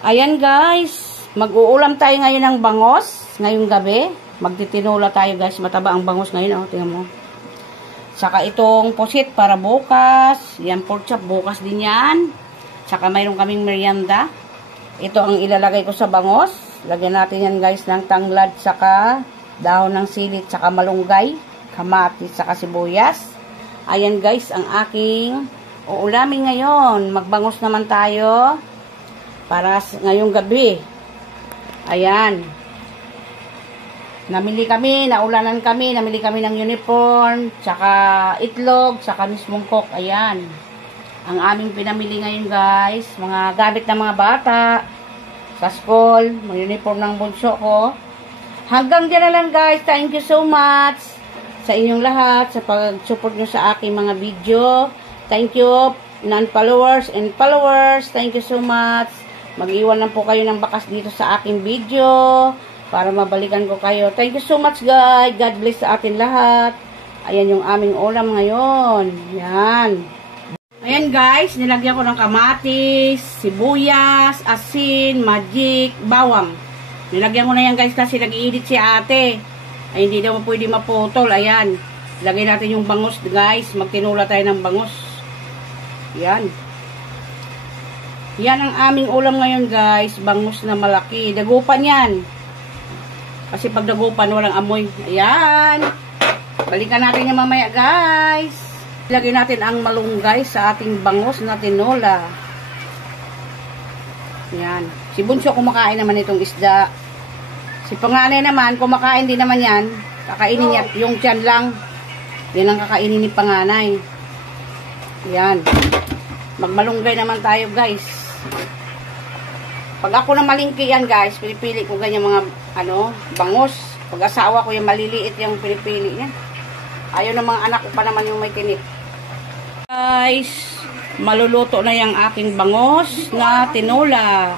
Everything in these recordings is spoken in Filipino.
Ayan guys, mag-uulam tayo ngayon ng bangos. Ngayong gabi, magtitinula tayo guys. Mataba ang bangos ngayon, oh, tingnan mo. Saka itong pusit para bukas. Yan, pork chop, bukas din yan. Saka mayroon kaming merienda. Ito ang ilalagay ko sa bangos. Lagyan natin yan guys ng tanglad, saka dahon ng silit, saka malunggay, kamatis, saka sibuyas. Ayan guys, ang aking uulamin ngayon. Magbangos naman tayo para ngayong gabi. Ayan. Namili kami ng uniform, tsaka itlog, tsaka mismong coke. Ayan. Ang aming pinamili ngayon guys, mga gamit ng mga bata sa school, mga uniform ng bunso ko. Hanggang dyan na lang guys. Thank you so much sa inyong lahat, sa pag-support nyo sa aking mga video. Thank you, non-followers and followers. Thank you so much. Mag-iwan lang po kayo ng bakas dito sa aking video para mabalikan ko kayo. Thank you so much guys. God bless sa atin lahat. Ayan yung aming ulam ngayon. Yan. Ayan guys, nilagyan ko ng kamatis, sibuyas, asin, magic, bawang. Nilagyan ko na yan guys kasi nag-i-edit si ate. Ay hindi daw pwede maputol. Ayan. Lagay natin yung bangus guys. Magtinula tayo ng bangus. Yan. Yan ang aming ulam ngayon guys. Bangus na malaki. Dagupan yan. Kasi pag dagupan walang amoy. Ayan. Balikan natin yung mamaya guys. Ilagay natin ang malunggay sa ating bangus na tinola. Yan. Si Bunso kumakain naman itong isda. Si panganay naman, kumakain din naman yan. Kakainin niya. Yung tiyan lang. Yan ang kakainin ni panganay. Yan. Magmalunggay naman tayo guys. Pag ako na malingki yan guys, pinipili ko ganyan mga bangus. Pag asawa ko yung maliliit yung pinipili niya. Ayaw ng mga anak ko pa naman yung may tinik. Guys, maluluto na yung aking bangus na tinola.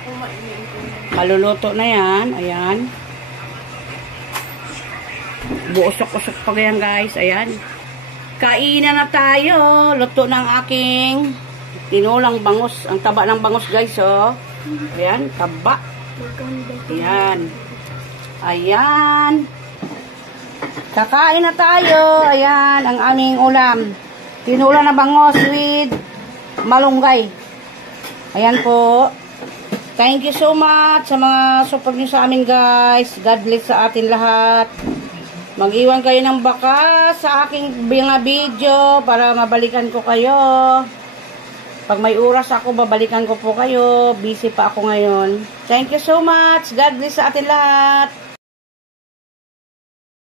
Maluluto na yan. Ayan. Buusok-usok pa yan guys. Ayan. Kainan na tayo. Luto ng aking tinolang bangus. Ang taba ng bangus guys, oh. Ayan, taba. Ayan. Ayan. Kakain na tayo. Ayan, ang aming ulam. Tinula na bangus with malunggay. Ayan po. Thank you so much sa mga support nyo sa amin guys. God bless sa atin lahat. Mag-iwan kayo ng bakas sa aking mga video para mabalikan ko kayo. Pag may oras ako, babalikan ko po kayo. Busy pa ako ngayon. Thank you so much. God bless sa atin lahat.